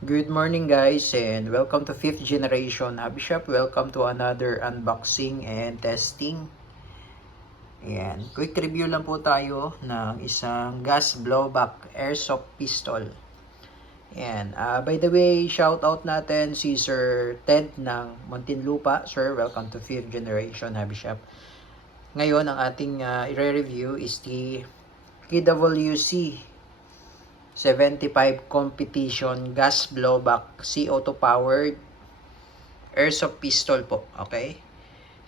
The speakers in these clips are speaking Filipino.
Good morning guys and welcome to 5th generation Hobby Shop. Welcome to another unboxing and testing. Ayan, quick review lang po tayo ng isang gas blowback airsoft pistol. Ayan, by the way, shout out natin si Sir Ted ng Muntinlupa. Sir, welcome to 5th generation Hobby Shop. Ngayon, ang ating i-review is the KWC 75 competition gas blowback CO2 powered airsoft pistol po. Okay?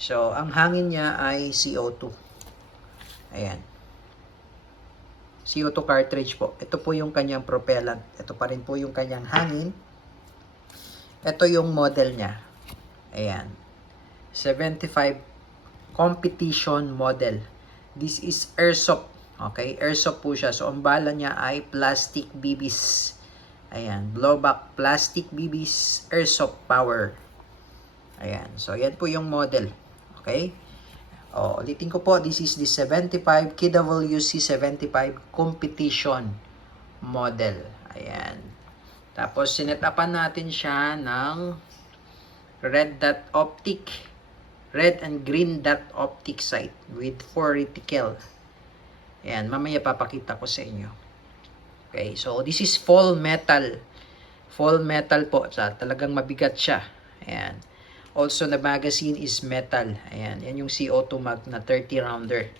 So, ang hangin niya ay CO2. Ayan. CO2 cartridge po. Ito po yung kanyang propellant. Ito pa rin po yung kanyang hangin. Ito yung model niya. Ayan. 75 competition model. This is airsoft. Okay? Airsoft po siya. So, ang bala niya ay plastic BBs. Ayan. Blowback plastic BBs airsoft power. Ayan. So, yan po yung model. Okay? Ulitin ko po. This is the 75 KWC 75 competition model. Ayan. Tapos, sinetapan natin siya ng red dot optic. Red and green dot optic sight with 4 reticle. Ayan. Mamaya papakita ko sa inyo. Okay. So, this is full metal. Full metal po. Talagang mabigat siya. Ayan. Also, the magazine is metal. Ayan. Yan yung CO2 mag na 30 rounder.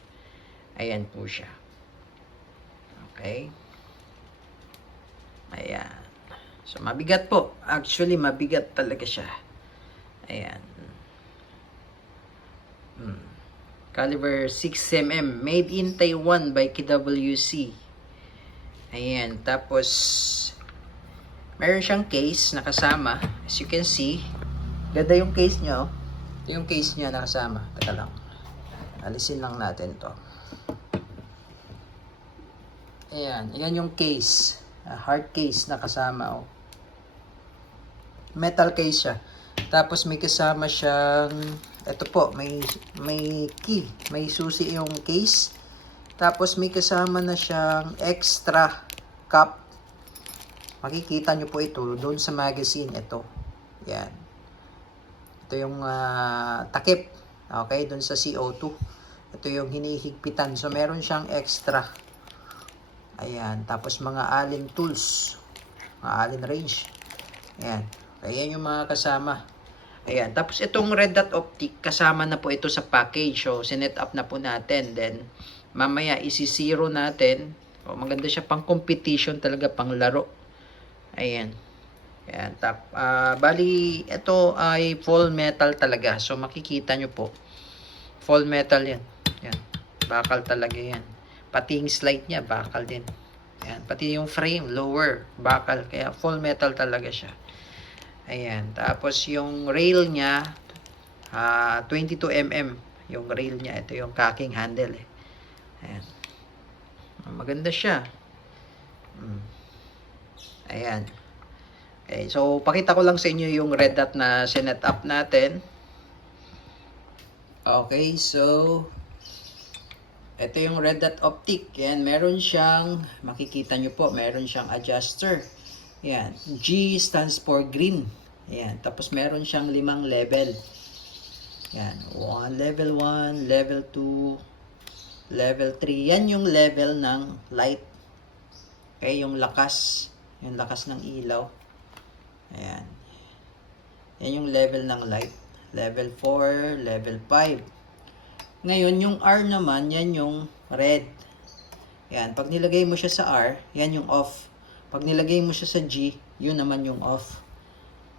Ayan po siya. Okay. Ayan. So, mabigat po. Actually, mabigat talaga siya. Ayan. Caliber 6mm. Made in Taiwan by KWC. Ayan. Tapos, meron siyang case na kasama. As you can see, ganda yung case niya. Ito yung case niya na kasama. Teka lang. Alisin lang natin to. Ayan. Ayan yung case. Hard case na kasama. Metal case siya. Tapos may kasama siyang, ito po, may key. May susi yung case. Tapos may kasama na siyang extra cup. Makikita nyo po ito doon sa magazine. Ito. Yan. Ito yung takip. Okay, doon sa CO2. Ito yung hinihigpitan. So, meron siyang extra. Ayan. Tapos mga allen tools. Mga allen wrench. Ayan. Ayan yung mga kasama. Ayan. Tapos itong red dot optic, kasama na po ito sa package. So, sinet up na po natin. Then, mamaya isi-zero natin. Maganda siya pang competition talaga, pang laro. Ayan. Ayan. Bali, ito ay full metal talaga. So, makikita nyo po. Full metal yan. Ayan. Bakal talaga yan. Pati yung slide niya, bakal din. Ayan. Pati yung frame, lower, bakal. Kaya full metal talaga siya. Ayan. Tapos yung rail niya, 22mm. Yung rail niya, ito yung cocking handle. Ayan. Maganda siya. Ayan. Okay, so pakita ko lang sa inyo yung red dot na sinet up natin. Okay, so ito yung red dot optic. Yan, meron siyang, makikita nyo po, meron siyang adjuster. Yan, G stands for green. Yan, tapos meron siyang 5 level. Yan, level 1, level 2, level 3. Yan yung level ng light. Okay, yung lakas ng ilaw. Ayan. Yan yung level ng light. Level 4, level 5. Ngayon, yung R naman, yan yung red. Yan, pag nilagay mo siya sa R, yan yung off. Pag nilagay mo siya sa G, yun naman yung off.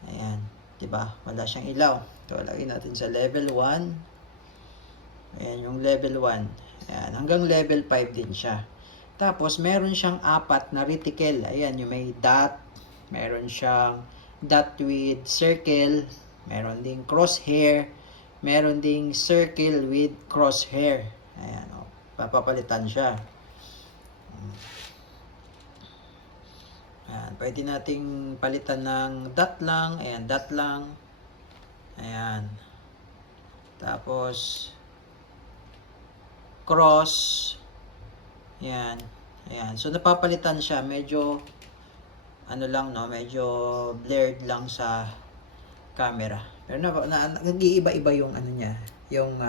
Ayan, 'di ba? Wala siyang ilaw. Ito, lagay natin sa level 1. Ayan, yung level 1. Ayan, hanggang level 5 din siya. Tapos, meron siyang 4 na reticle. Ayan, yung may dot. Meron siyang dot with circle. Meron ding crosshair. Meron ding circle with crosshair. Ayan, papapalitan siya. Ayan, pwede nating palitan ng dot lang. Ayan, dot lang. Ayan. Tapos, cross. Ayan. Ayan. So, napapalitan siya. Medyo ano lang, no, medyo blurred lang sa camera. Pero nag-iiba-iba yung ano niya, yung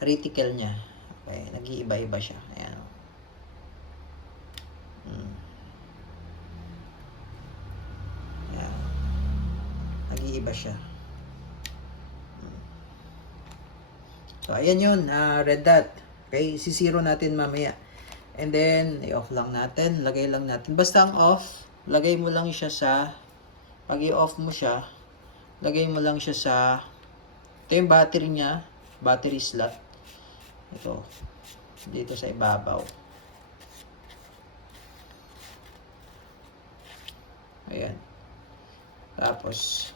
reticle niya. Okay, nag-iiba-iba siya. Ayan. Hmm. Ayan. Nag-iiba siya. So, ayan yun, red dot. Okay, sisiro natin mamaya. And then, i-off lang natin. Lagay lang natin. Basta ang off, lagay mo lang siya sa, pag i-off mo siya, lagay mo lang siya sa, ito yung battery niya, battery slot. Ito, dito sa ibabaw. Ayan. Tapos,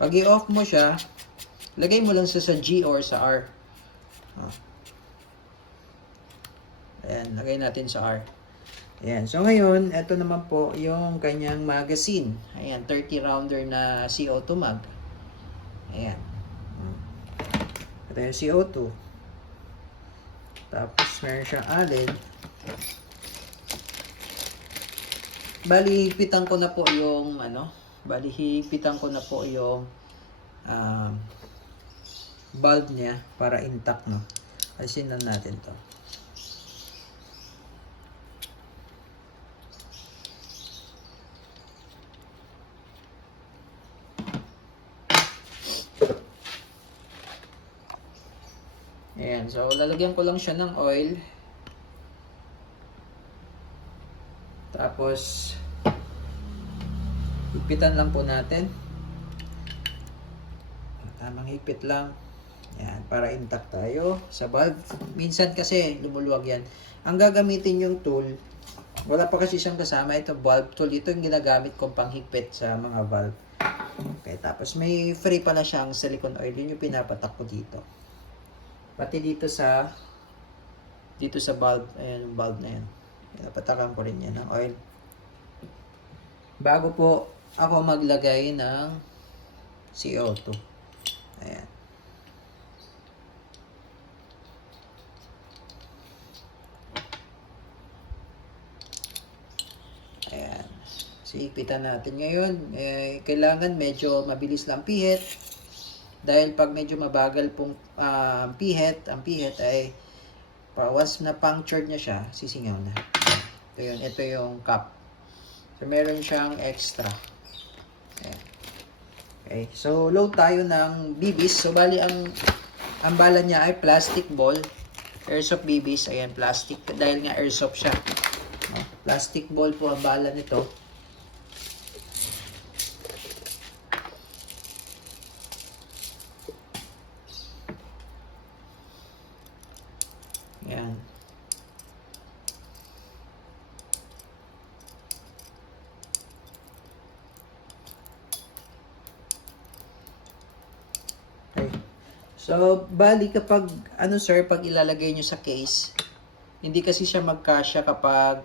pag i-off mo siya, lagay mo lang siya sa G or sa R. Ayan, lagay natin sa R. Ayan. So, ngayon, ito naman po yung kanyang magazine. Ayan, 30 rounder na CO2 mag. Ayan. Ito yung CO2. Tapos, meron siyang allen. Bali, hipitan ko na po yung, hipitan ko na po yung bulb niya para intact, no? Alisin lang natin to. Ayan, so lalagyan ko lang siya ng oil. Tapos, hipitan lang po natin. Tamang hipit lang. Ayan, para intact tayo sa valve. Minsan kasi lumuluwag yan. Ang gagamitin yung tool, wala pa kasi siyang kasama. Ito, valve tool. Ito yung ginagamit kong panghigpit sa mga valve. Okay, tapos may free pala siyang silicone oil. Yun yung pinapatak ko dito. Pati dito sa valve. Ayan, yung valve na yan. Pinapatakan ko rin yan ng oil. Bago po ako maglagay ng CO2. Ayan. Ayan. Siipitan natin ngayon. Kailangan medyo mabilis lang pihit. Dahil pag medyo mabagal pong pihit, ang pihit ay once na punctured na siya, sisingaw na. Ito yun. Ito yung cup. So, meron siyang extra. Ayan. Okay. So, load tayo ng BBs. So, bali ang bala niya ay plastic ball. Airsoft BBs. Ayan, plastic. Dahil nga airsoft siya. No? Plastic ball po ang bala nito. Ayan. So, bali kapag, pag ilalagay nyo sa case, hindi kasi siya magkasya kapag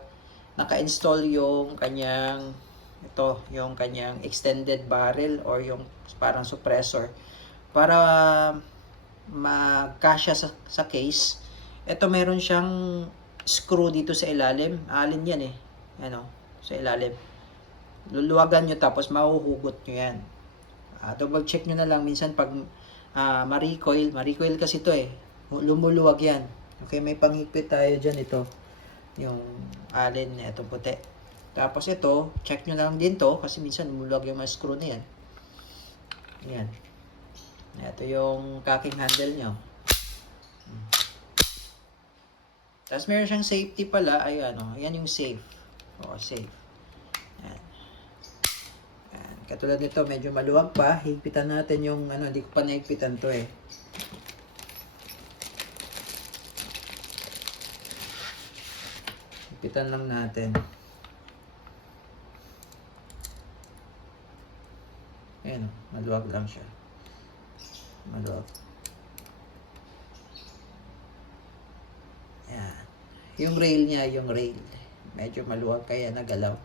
naka-install yung kanyang, yung kanyang extended barrel or yung parang suppressor. Para magkasya sa case, ito meron siyang screw dito sa ilalim. Alin yan eh. Sa ilalim. Luluwagan nyo tapos mahuhugot nyo yan. Double check nyo na lang minsan pag ma-recoil kasi to eh. Lumuluwag yan. Okay, may panghigpit tayo dyan ito. Yung allen na itong puti. Tapos ito, check nyo lang din to kasi minsan lumuluwag yung mga screw na yan. Yan. Ito yung cocking handle nyo. Tapos meron siyang safety pala. Ay, yan yung safe. Safe. Yan. Katulad nito, medyo maluwag pa. Higpitan natin yung, hindi ko pa nahigpitan to eh. Higpitan lang natin. Ayan, maluwag lang siya. Maluwag. Ayan. Yung rail niya, medyo maluwag kaya nagagalaw.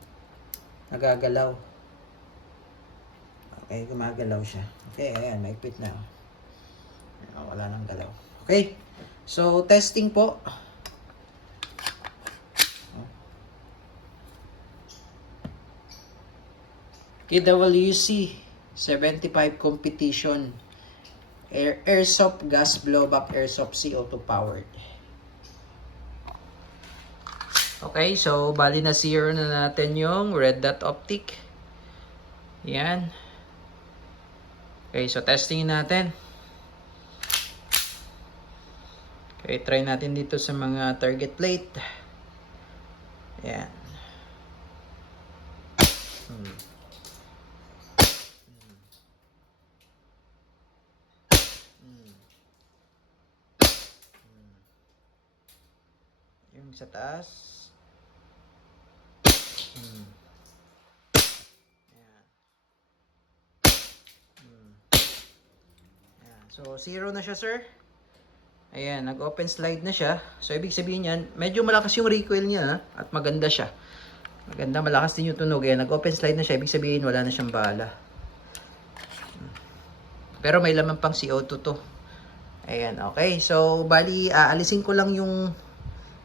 Okay, gumagalaw siya. Okay, ayan, maipit na. Wala nang galaw. Okay, so testing po. KWC 75 competition. Airsoft gas blowback, airsoft CO2 powered. Okay, so bali na zero na natin yung red dot optic. Yan. Okay, so testingin natin. Okay, try natin dito sa mga target plate. Yan. Yung sa taas. Yan. Yan. So, zero na siya, sir. Ayan, nag-open slide na siya. So, ibig sabihin yan, medyo malakas yung recoil niya, ha? At maganda siya. Maganda, malakas din yung tunog. Ayan, nag-open slide na siya. Ibig sabihin, wala na siyang bala. Pero may laman pang CO2 to. Ayan, okay. So, bali, aalisin ko lang yung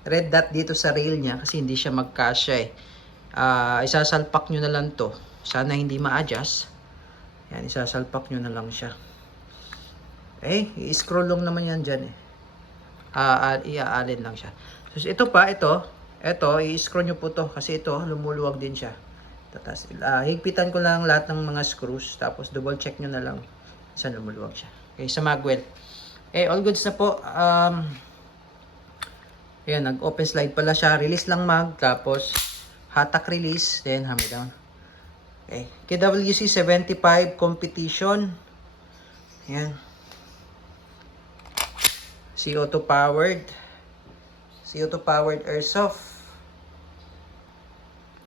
red dot dito sa rail niya kasi hindi siya magkasya eh. Isasalpak nyo na lang to. Sana hindi ma-adjust. Ayan, isasalpak nyo na lang siya. Okay, i-scroll lang naman yan dyan eh. Iaalin lang siya. So, ito pa, ito, i-screw nyo po to kasi ito, lumuluwag din siya. Tatas, higpitan ko lang lahat ng mga screws, tapos double check nyo na lang saan lumuluwag siya. Okay, sa magwell. All goods na po. Ayan, nag-open slide pala siya. Release lang mag, tapos hatak release, then hammer down. Okay, KWC 75 competition. Ayan. CO2 powered airsoft.